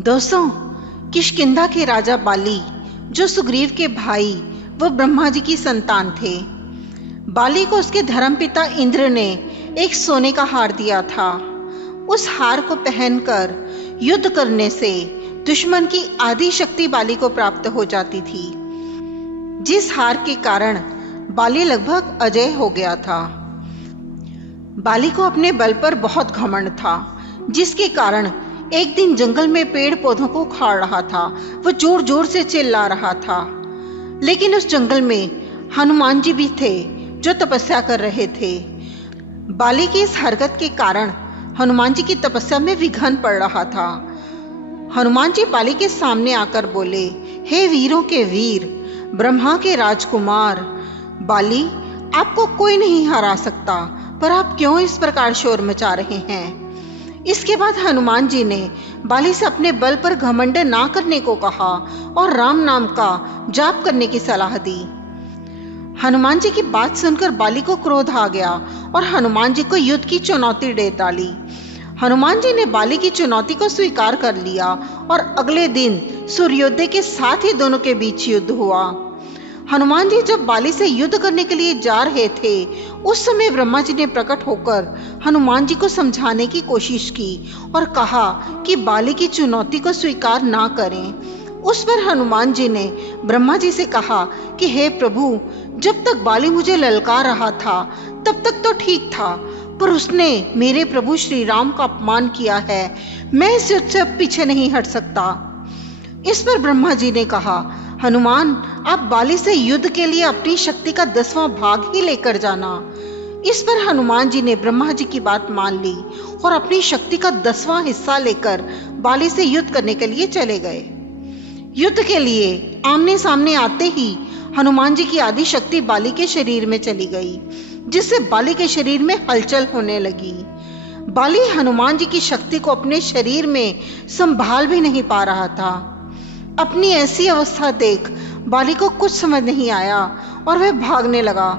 दोस्तों, किष्किंधा के राजा बाली, जो सुग्रीव के भाई व ब्रह्मा जी की संतान थे, बाली को उसके धर्मपिता इंद्र ने एक सोने का हार दिया था। उस हार को पहनकर युद्ध करने से दुश्मन की आधी शक्ति बाली को प्राप्त हो जाती थी, जिस हार के कारण बाली लगभग अजेय हो गया था। बाली को अपने बल पर बहुत घमंड था, जिसके कारण एक दिन जंगल में पेड़ पौधों को उखाड़ रहा था। वह जोर जोर से चिल्ला रहा था। लेकिन उस जंगल में हनुमान जी भी थे, जो तपस्या कर रहे थे। बाली की इस हरकत के कारण हनुमान जी की तपस्या में विघ्न पड़ रहा था। हनुमान जी बाली के सामने आकर बोले, हे वीरों के वीर, ब्रह्मा के राजकुमार बाली, आपको कोई नहीं हरा सकता, पर आप क्यों इस प्रकार शोर मचा रहे हैं? इसके बाद हनुमान जी ने बाली से अपने बल पर घमंड ना करने को कहा और राम नाम का जाप करने की सलाह दी। हनुमान जी की बात सुनकर बाली को क्रोध आ गया और हनुमान जी को युद्ध की चुनौती दे डाली। हनुमान जी ने बाली की चुनौती को स्वीकार कर लिया और अगले दिन सूर्योदय के साथ ही दोनों के बीच युद्ध हुआ। हनुमान जी जब बाली से युद्ध करने के लिए जा रहे थे, उस समय ब्रह्मा जी ने प्रकट होकर हनुमान जी को समझाने की कोशिश की और कहा कि बाली की चुनौती को स्वीकार ना करें। उस पर हनुमान जी ने ब्रह्मा जी से कहा कि हे प्रभु, जब तक बाली मुझे ललकार रहा था तब तक तो ठीक था, पर उसने मेरे प्रभु श्री राम का अपमान किया है। मैं इस युद्ध से पीछे नहीं हट सकता। इस पर ब्रह्मा जी ने कहा, हनुमान, आप बाली से युद्ध के लिए अपनी शक्ति का 10वां भाग ही लेकर जाना। इस पर हनुमान जी ने ब्रह्मा जी की बात मान ली और अपनी शक्ति का 10वां हिस्सा लेकर बाली से युद्ध करने के लिए चले गए। युद्ध के लिए आमने सामने आते ही हनुमान जी की आधी शक्ति बाली के शरीर में चली गई, जिससे बाली के शरीर में हलचल होने लगी। बाली हनुमान जी की शक्ति को अपने शरीर में संभाल भी नहीं पा रहा था। अपनी ऐसी अवस्था देख बाली को कुछ समझ नहीं आया और वह भागने लगा।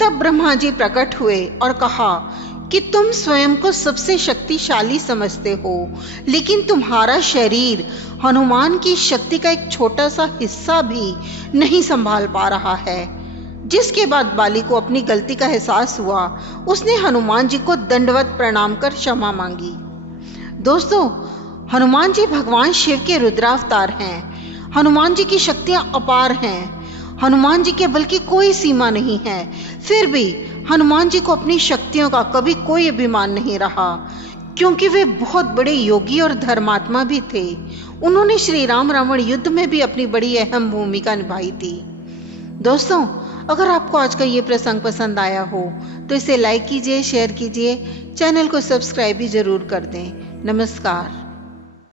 तब ब्रह्मा जी प्रकट हुए और कहा कि तुम स्वयं को सबसे शक्तिशाली समझते हो, लेकिन तुम्हारा शरीर हनुमान की शक्ति का एक छोटा सा हिस्सा भी नहीं संभाल पा रहा है। जिसके बाद बाली को अपनी गलती का एहसास हुआ। उसने हनुमान जी को दंडवत प्रणाम कर क्षमा मांगी। दोस्तों, हनुमान जी भगवान शिव के रुद्रावतार हैं। हनुमान जी की शक्तियां अपार हैं। हनुमान जी के बल की कोई सीमा नहीं है। फिर भी हनुमान जी को अपनी शक्तियों का कभी कोई अभिमान नहीं रहा, क्योंकि वे बहुत बड़े योगी और धर्मात्मा भी थे। उन्होंने श्री राम रावण युद्ध में भी अपनी बड़ी अहम भूमिका निभाई थी। दोस्तों, अगर आपको आज का ये प्रसंग पसंद आया हो तो इसे लाइक कीजिए, शेयर कीजिए, चैनल को सब्सक्राइब भी जरूर कर दें। नमस्कार।